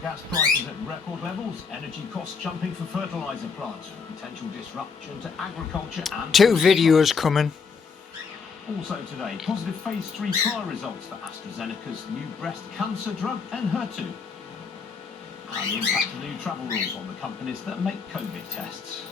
gas prices at record levels, energy costs jumping for fertiliser plants, potential disruption to agriculture and... Two videos coming. Also today, positive phase 3 trial results for AstraZeneca's new breast cancer drug, Enhertu. And the impact of new travel rules on the companies that make COVID tests.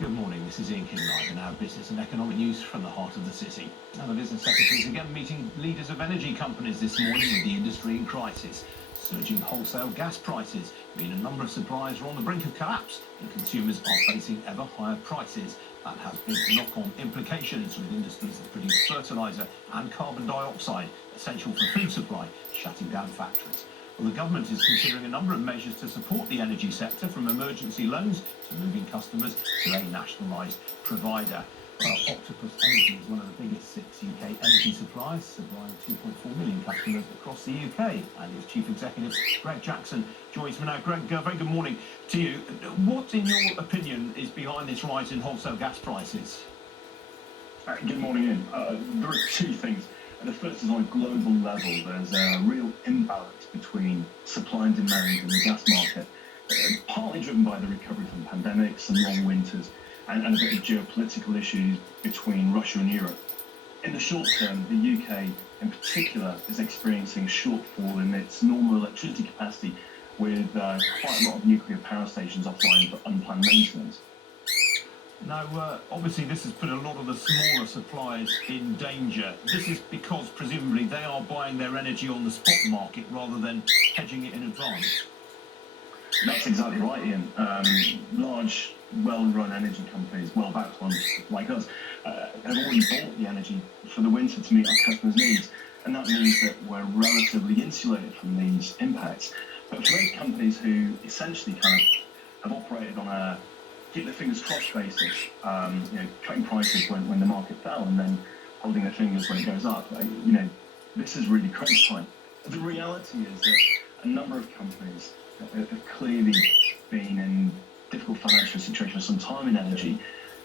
Good morning, this is Ian King live and our business and economic news from the heart of the city. Now the business secretary is again meeting leaders of energy companies this morning with the industry in crisis. Surging wholesale gas prices mean a number of suppliers are on the brink of collapse and consumers are facing ever higher prices. That has big knock-on implications with industries that produce fertiliser and carbon dioxide, essential for food supply, shutting down factories. Well, the government is considering a number of measures to support the energy sector, from emergency loans to moving customers to a nationalised provider. Octopus Energy is one of the biggest 6 UK energy suppliers, supplying 2.4 million customers across the UK. And its chief executive, Greg Jackson, joins me now. Greg, very good morning to you. What, in your opinion, is behind this rise in wholesale gas prices? Good morning, Ian. There are two things. The first is on a global level. There's a real imbalance between supply and demand in the gas market, partly driven by the recovery from pandemics, some long winters, and a bit of geopolitical issues between Russia and Europe. In the short term, the UK in particular is experiencing a shortfall in its normal electricity capacity, with quite a lot of nuclear power stations offline for unplanned maintenance. Now, obviously this has put a lot of the smaller suppliers in danger. This is because presumably they are buying their energy on the spot market rather than hedging it in advance. That's exactly right, Ian. Large, well-run energy companies, well-backed ones like us, have already bought the energy for the winter to meet our customers' needs. And that means that we're relatively insulated from these impacts. But for those companies who essentially kind of have operated on a keep their fingers crossed basis, cutting prices when the market fell and then holding their fingers when it goes up, this is really crunch time. The reality is that a number of companies have clearly been in difficult financial situations for some time in energy,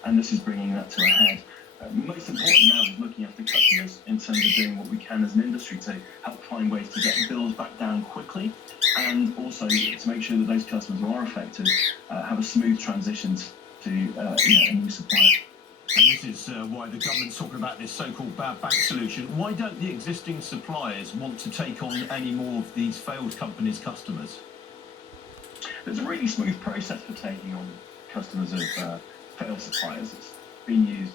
and this is bringing that to a head. Most important now is looking after customers in terms of doing what we can as an industry to help find ways to get bills back down quickly, and also to make sure that those customers who are affected have a smooth transition to a new supplier. And this is why the government's talking about this so-called bad bank solution. Why don't the existing suppliers want to take on any more of these failed companies' customers? There's a really smooth process for taking on customers of failed suppliers. It's been used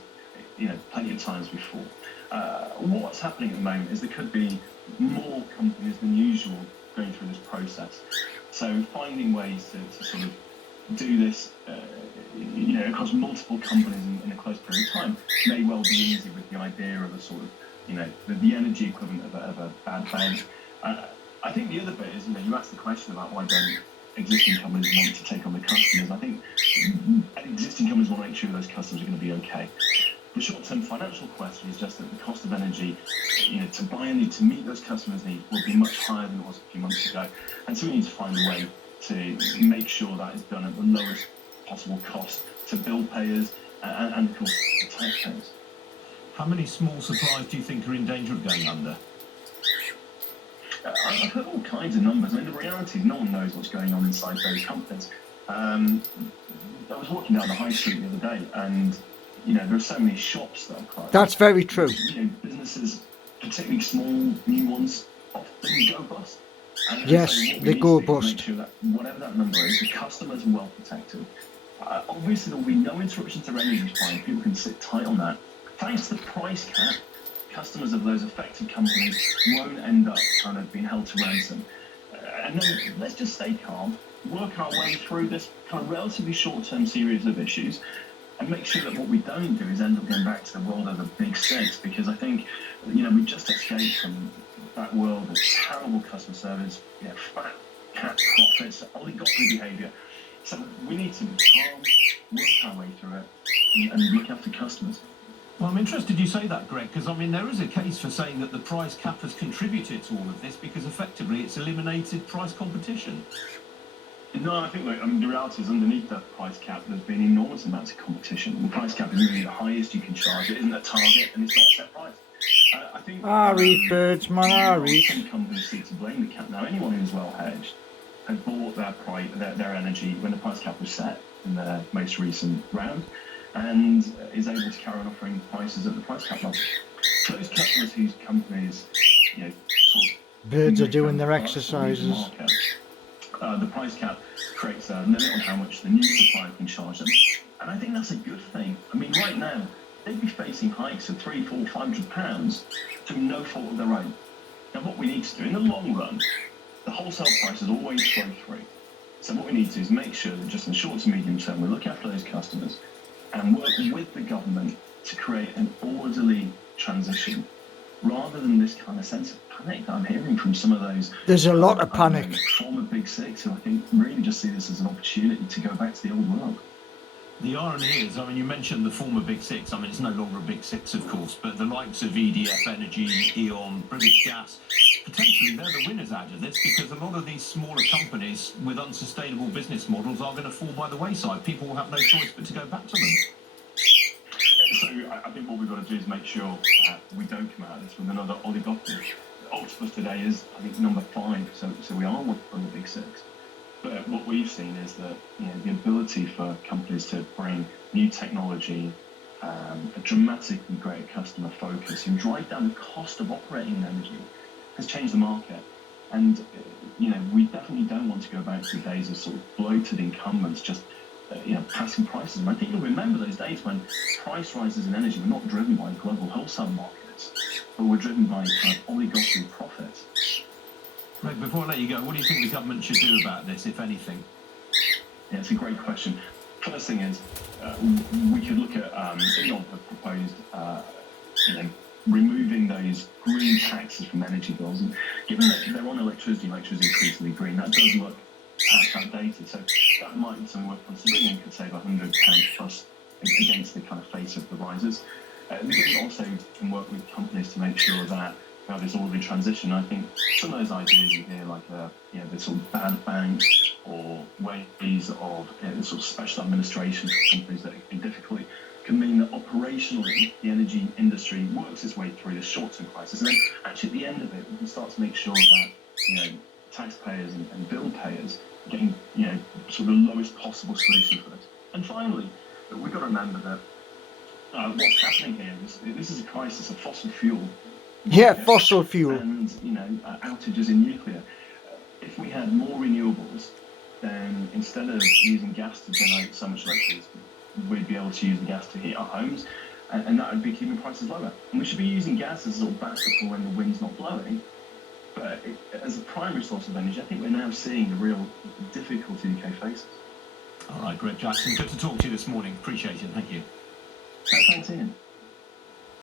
plenty of times before. What's happening at the moment is there could be more companies than usual going through this process. So finding ways to sort of do this across multiple companies in a close period of time may well be easy, with the idea of a sort of the energy equivalent of a bad bank. I think the other bit is you asked the question about why don't existing companies want to take on the customers. I think existing companies want to make sure those customers are going to be okay. The short-term financial question is just that the cost of energy, to buy energy to meet those customers' needs will be much higher than it was a few months ago. And so we need to find a way to make sure that is done at the lowest possible cost to bill payers and of course, the taxpayers. How many small suppliers do you think are in danger of going under? I've heard all kinds of numbers. I mean, the reality is no one knows what's going on inside those companies. I was walking down the high street the other day, and there are so many shops that are closed. That's very true. Businesses, particularly small, new ones, often go bust. And yes, they go bust. Make sure that whatever that number is, the customers are well protected. Obviously, there will be no interruption to energy supply. People can sit tight on that. Thanks to the price cap, customers of those affected companies won't end up kind of being held to ransom. And then let's just stay calm, work our way through this kind of relatively short-term series of issues, and make sure that what we don't do is end up going back to the world of the big six, because I think, we just escaped from that world of terrible customer service, fat cap profits, oligopoly behaviour. So we need to be calm, work our way through it, and look after customers. Well, I'm interested you say that, Greg, because, there is a case for saying that the price cap has contributed to all of this because effectively it's eliminated price competition. No, I think the reality is underneath that price cap, there's been enormous amounts of competition. The price cap is really the highest you can charge. It isn't a target, and it's not a set price. I think Birds, man, some companies seek to blame the cap. Now, anyone who's well hedged had bought their energy when the price cap was set in their most recent round, and is able to carry on offering prices at the price cap level. For those customers whose companies, sort of Birds are doing their exercises. The price cap creates a limit on how much the new supplier can charge them, and I think that's a good thing. I mean, right now they'd be facing hikes of £300, £400, £500 through no fault of their own. Now, what we need to do in the long run, the wholesale prices always flow through. So what we need to do is make sure that just in the short to medium term, we look after those customers and work with the government to create an orderly transition, rather than this kind of sense of panic that I'm hearing from some of those. There's a lot of panic. Former Big Six, who I think really just see this as an opportunity to go back to the old world. The irony is, I mean, you mentioned the former Big Six. I mean, it's no longer a Big Six, of course, but the likes of EDF Energy, E.ON, British Gas, potentially they're the winners out of this, because a lot of these smaller companies with unsustainable business models are going to fall by the wayside. People will have no choice but to go back to them. So I think what we've got to do is make sure that we don't come out of this with another oligopoly. Octopus today is, I think, number 5, so we are one of the Big Six. But what we've seen is that the ability for companies to bring new technology, a dramatically greater customer focus, and drive down the cost of operating energy has changed the market. And we definitely don't want to go back to the days of sort of bloated incumbents just passing prices. And I think you'll remember those days when price rises in energy were not driven by global wholesale markets, but were driven by kind of oligopoly profits. Greg, before I let you go, what do you think the government should do about this, if anything? Yeah, it's a great question. First thing is, we could look at E.ON have proposed, removing those green taxes from energy bills. And given that they're on electricity increasingly green, that does look outdated. So that might be something worth considering, and could save £100 plus against the kind of face of the rises. The government also can work with companies to make sure that we have this orderly transition. I think some of those ideas you hear, like the sort of bad bank or ways of sort of special administration for companies that are in difficulty, can mean that operationally the energy industry works its way through this short-term crisis, and then actually at the end of it we can start to make sure that taxpayers and bill payers are getting sort of the lowest possible solution for this. And finally, we've got to remember that what's happening here is this is a crisis of fossil fuel. Yeah, fossil fuel. And outages in nuclear. If we had more renewables, then instead of using gas to generate so much electricity, we'd be able to use the gas to heat our homes, and that would be keeping prices lower. And we should be using gas as a sort of backup for when the wind's not blowing. But as a primary source of energy, I think we're now seeing the real difficulty the UK faces. All right, Greg Jackson, good to talk to you this morning. Appreciate it. Thank you. Thanks, Ian.